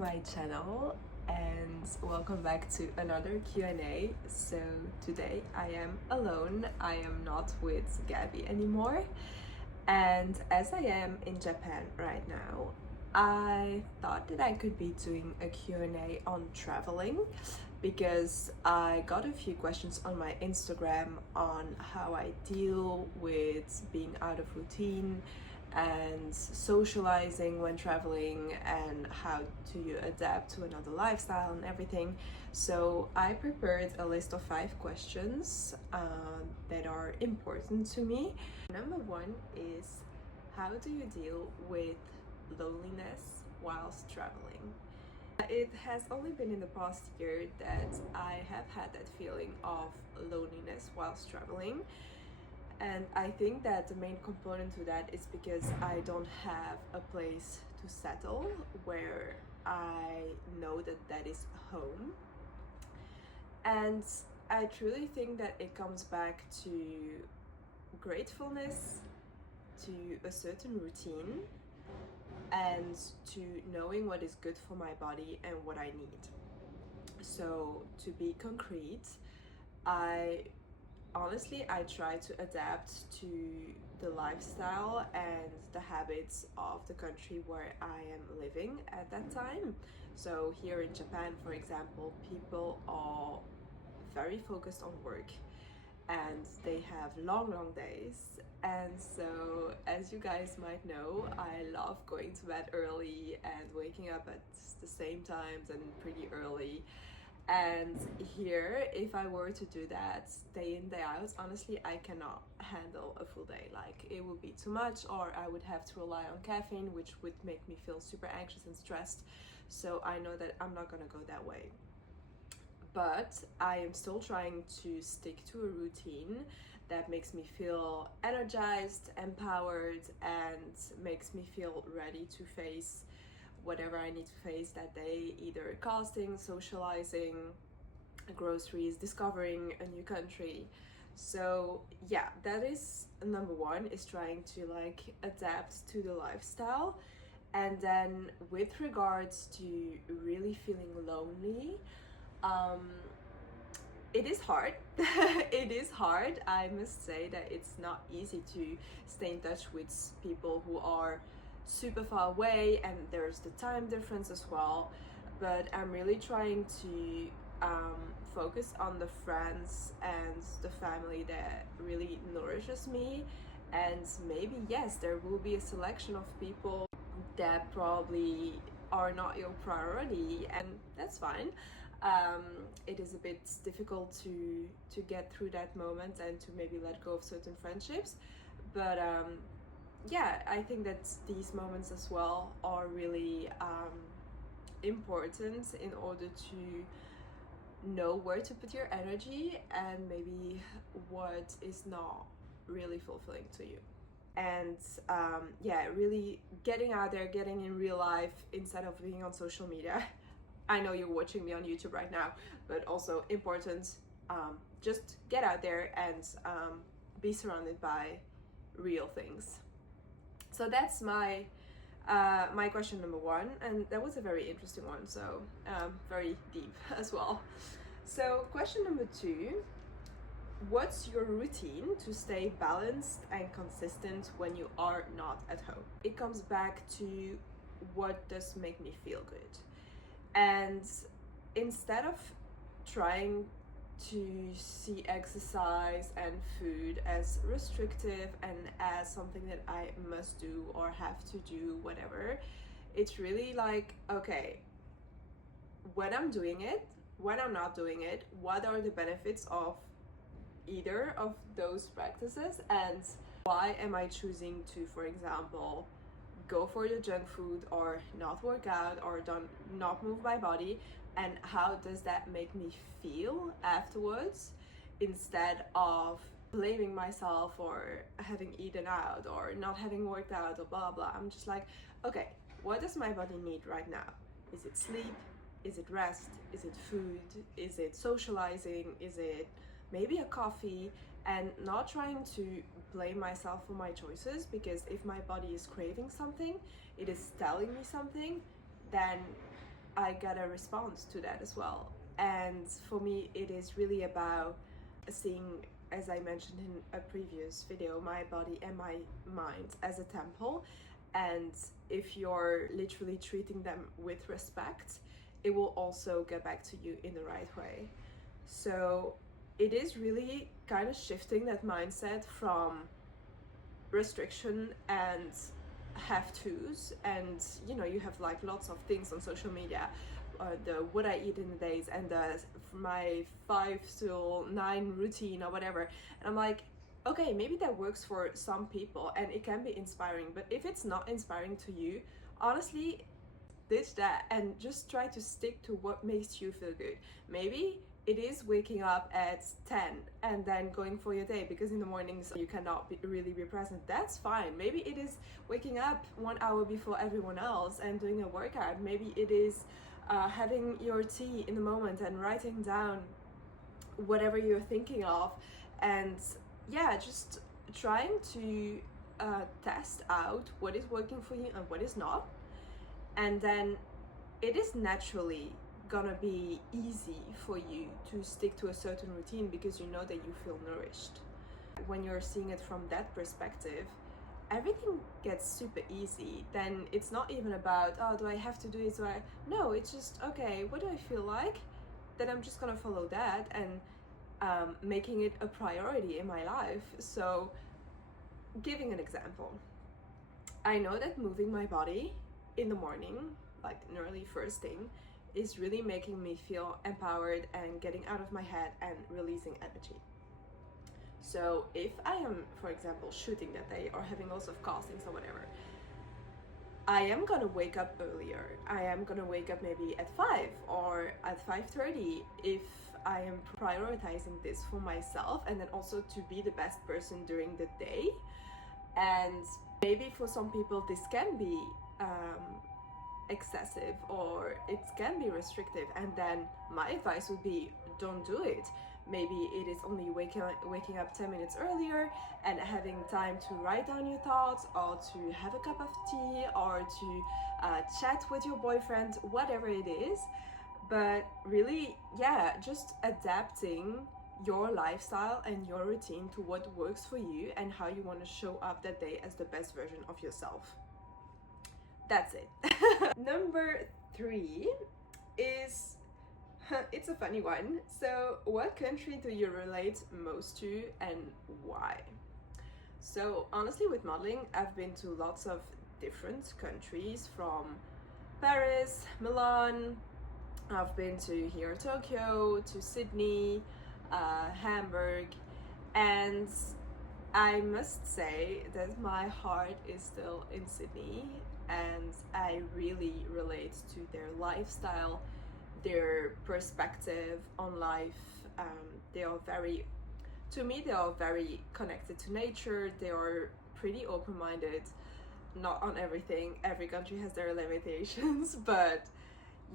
my channel and welcome back to another Q&A. So today I am alone. I am not with Gabby anymore, and as I am in Japan right now, I thought that I could be doing a Q&A on traveling because I got a few questions on my Instagram on how I deal with being out of routine and socializing when traveling and how do you adapt to another lifestyle and everything. So I prepared a list of 5 questions that are important to me. Number 1 is, how do you deal with loneliness whilst traveling? It has only been in the past year that I have had that feeling of loneliness whilst traveling. And I think that the main component to that is because I don't have a place to settle where I know that that is home. And I truly think that it comes back to gratefulness, to a certain routine, and to knowing what is good for my body and what I need. So to be concrete, honestly, I try to adapt to the lifestyle and the habits of the country where I am living at that time. So here in Japan, for example, people are very focused on work and they have long days. And so, as you guys might know, I love going to bed early and waking up at the same times and pretty early. And here, if I were to do that day in, day out, honestly, I cannot handle a full day. Like, it would be too much, or I would have to rely on caffeine, which would make me feel super anxious and stressed. So I know that I'm not gonna go that way. But I am still trying to stick to a routine that makes me feel energized, empowered, and makes me feel ready to face whatever I need to face that day, either casting, socializing, groceries, discovering a new country. So yeah, that is number 1, is trying to like adapt to the lifestyle. And then with regards to really feeling lonely, it is hard. It is hard. I must say that it's not easy to stay in touch with people who are super far away, and there's the time difference as well. But I'm really trying to focus on the friends and the family that really nourishes me. And maybe, yes, there will be a selection of people that probably are not your priority, and that's fine. It is a bit difficult to get through that moment and to maybe let go of certain friendships, but yeah, I think that these moments as well are really important in order to know where to put your energy and maybe what is not really fulfilling to you. And yeah, really getting out there, getting in real life instead of being on social media. I know you're watching me on YouTube right now, but also important, just get out there and be surrounded by real things. So that's my my question number 1, and that was a very interesting one, so very deep as well. So question number 2, what's your routine to stay balanced and consistent when you are not at home? It comes back to what does make me feel good. And instead of trying to see exercise and food as restrictive and as something that I must do or have to do, whatever, it's really like, okay, when I'm doing it, when I'm not doing it, what are the benefits of either of those practices, and why am I choosing to, for example, go for the junk food or not work out or not move my body, and how does that make me feel afterwards, instead of blaming myself for having eaten out or not having worked out or blah blah. I'm just like, okay, what does my body need right now? Is it sleep? Is it rest? Is it food? Is it socializing? Is it maybe a coffee? And not trying to blame myself for my choices, because if my body is craving something, it is telling me something, then I get a response to that as well. And for me, it is really about seeing, as I mentioned in a previous video, my body and my mind as a temple. And if you're literally treating them with respect, it will also get back to you in the right way. So it is really kind of shifting that mindset from restriction and have-tos, and you know, you have like lots of things on social media, the what I eat in the days and my 5 to 9 routine or whatever, and I'm like, okay, maybe that works for some people and it can be inspiring, but if it's not inspiring to you, honestly, ditch that and just try to stick to what makes you feel good. Maybe it is waking up at 10 and then going for your day, because in the mornings you cannot really be present. That's fine. Maybe it is waking up 1 hour before everyone else and doing a workout. Maybe it is having your tea in the moment and writing down whatever you're thinking of, and yeah, just trying to test out what is working for you and what is not. And then it is naturally gonna be easy for you to stick to a certain routine because you know that you feel nourished. When you're seeing it from that perspective, everything gets super easy. Then it's not even about, oh, do I have to do it? No, it's just, okay, what do I feel like? Then I'm just gonna follow that and making it a priority in my life. So, giving an example, I know that moving my body in the morning, like an early first thing, is really making me feel empowered and getting out of my head and releasing energy. So if I am, for example, shooting that day or having lots of castings or whatever, I am gonna wake up earlier. I am gonna wake up maybe at 5 or at 5:30 if I am prioritizing this for myself, and then also to be the best person during the day. And maybe for some people this can be excessive or it can be restrictive, and then my advice would be, don't do it. Maybe it is only waking up 10 minutes earlier and having time to write down your thoughts, or to have a cup of tea, or to chat with your boyfriend, whatever it is. But really, yeah, just adapting your lifestyle and your routine to what works for you and how you want to show up that day as the best version of yourself. That's it. Number 3 is, it's a funny one. So, what country do you relate most to and why? So, honestly, with modeling, I've been to lots of different countries, from Paris, Milan, I've been to here Tokyo, to Sydney, Hamburg, and I must say that my heart is still in Sydney, and I really relate to their lifestyle, their perspective on life. They are very, to me, they are very connected to nature. They are pretty open-minded, not on everything. Every country has their limitations, but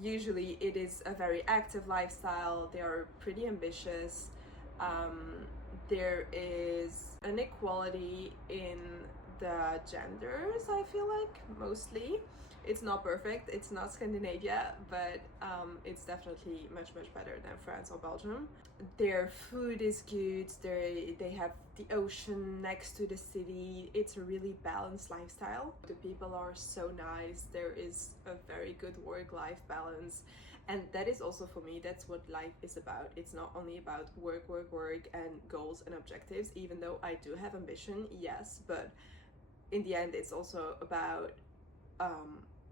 usually it is a very active lifestyle. They are pretty ambitious. There is an equality in the genders, I feel like, mostly. It's not perfect, it's not Scandinavia, but it's definitely much better than France or Belgium. Their food is good, they have the ocean next to the city. It's a really balanced lifestyle. The people are so nice, there is a very good work-life balance, and that is also, for me, that's what life is about. It's not only about work and goals and objectives, even though I do have ambition, yes, but in the end it's also about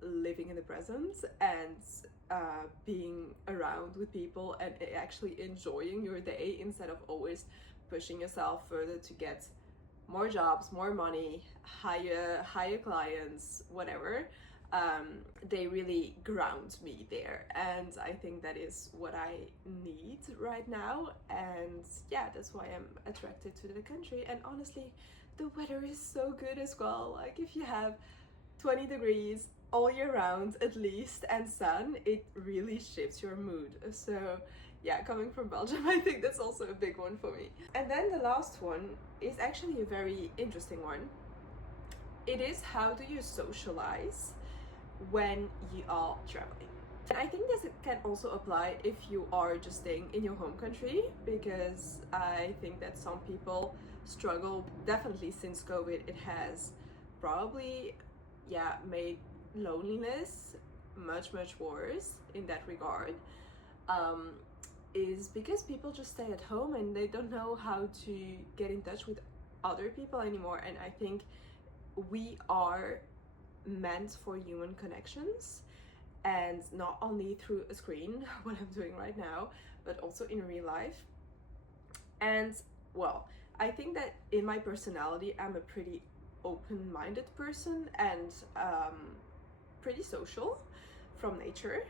living in the present and being around with people and actually enjoying your day, instead of always pushing yourself further to get more jobs, more money, higher clients, whatever. They really ground me there, and I think that is what I need right now. And yeah, that's why I'm attracted to the country. And honestly, the weather is so good as well. Like, if you have 20 degrees all year round at least and sun, it really shifts your mood. So yeah, coming from Belgium, I think that's also a big one for me. And then the last one is actually a very interesting one. It is, how do you socialize when you are traveling? And I think this can also apply if you are just staying in your home country, because I think that some people struggle. Definitely since COVID, it has probably, yeah, made loneliness much worse in that regard. Is because people just stay at home and they don't know how to get in touch with other people anymore. And I think we are meant for human connections, and not only through a screen, what I'm doing right now, but also in real life. And well, I think that in my personality, I'm a pretty open-minded person and pretty social from nature.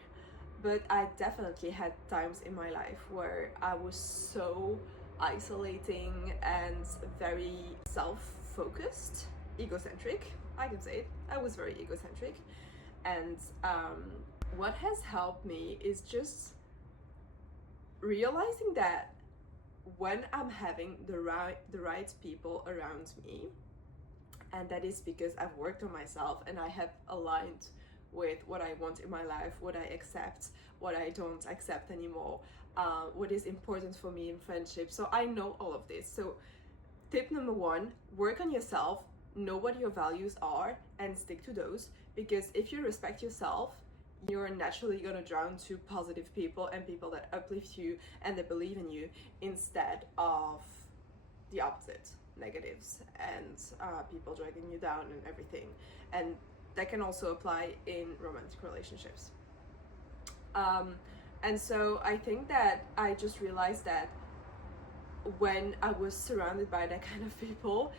But I definitely had times in my life where I was so isolating and very self-focused, egocentric, I can say it. I was very egocentric. And what has helped me is just realizing that when I'm having the right people around me, and that is because I've worked on myself and I have aligned with what I want in my life, what I accept, what I don't accept anymore, what is important for me in friendship. So I know all of this. So tip number one, work on yourself, know what your values are and stick to those, because if you respect yourself, you're naturally going to draw to positive people and people that uplift you and that believe in you, instead of the opposite, negatives and people dragging you down and everything. And that can also apply in romantic relationships. And so I think that I just realized that when I was surrounded by that kind of people,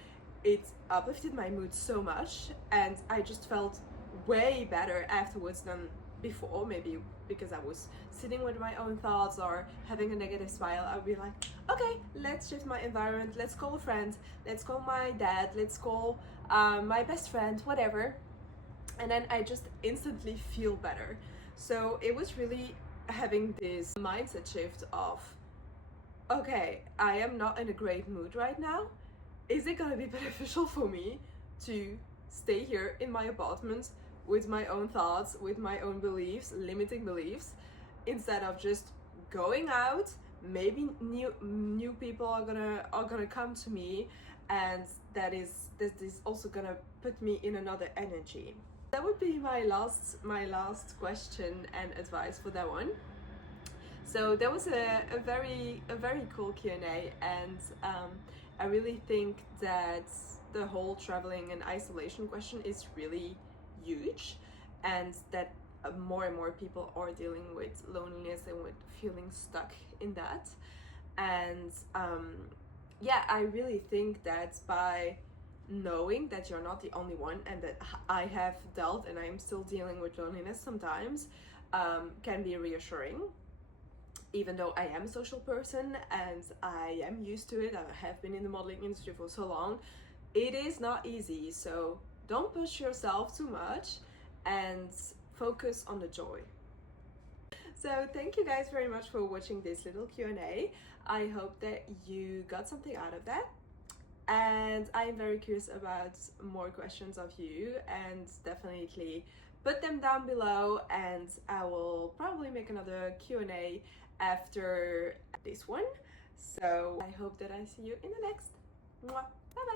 it uplifted my mood so much, and I just felt way better afterwards than before. Maybe because I was sitting with my own thoughts or having a negative spiral, I'd be like, okay, let's shift my environment, let's call a friend, let's call my dad, let's call my best friend, whatever. And then I just instantly feel better. So it was really having this mindset shift of, okay, I am not in a great mood right now. Is it gonna be beneficial for me to stay here in my apartment with my own thoughts, with my own beliefs, limiting beliefs, instead of just going out? Maybe new people are gonna come to me, and that is also gonna put me in another energy. That would be my last question and advice for that one. So that was a very cool Q&A, and I really think that the whole traveling and isolation question is really huge, and that more and more people are dealing with loneliness and with feeling stuck in that. And yeah, I really think that by knowing that you're not the only one, and that I have dealt and I'm still dealing with loneliness sometimes, can be reassuring. Even though I am a social person and I am used to it, I have been in the modeling industry for so long, it is not easy. So don't push yourself too much and focus on the joy. So thank you guys very much for watching this little Q&A. I hope that you got something out of that. And I'm very curious about more questions of you, and definitely put them down below, and I will probably make another Q&A after this one. So I hope that I see you in the next. Bye bye.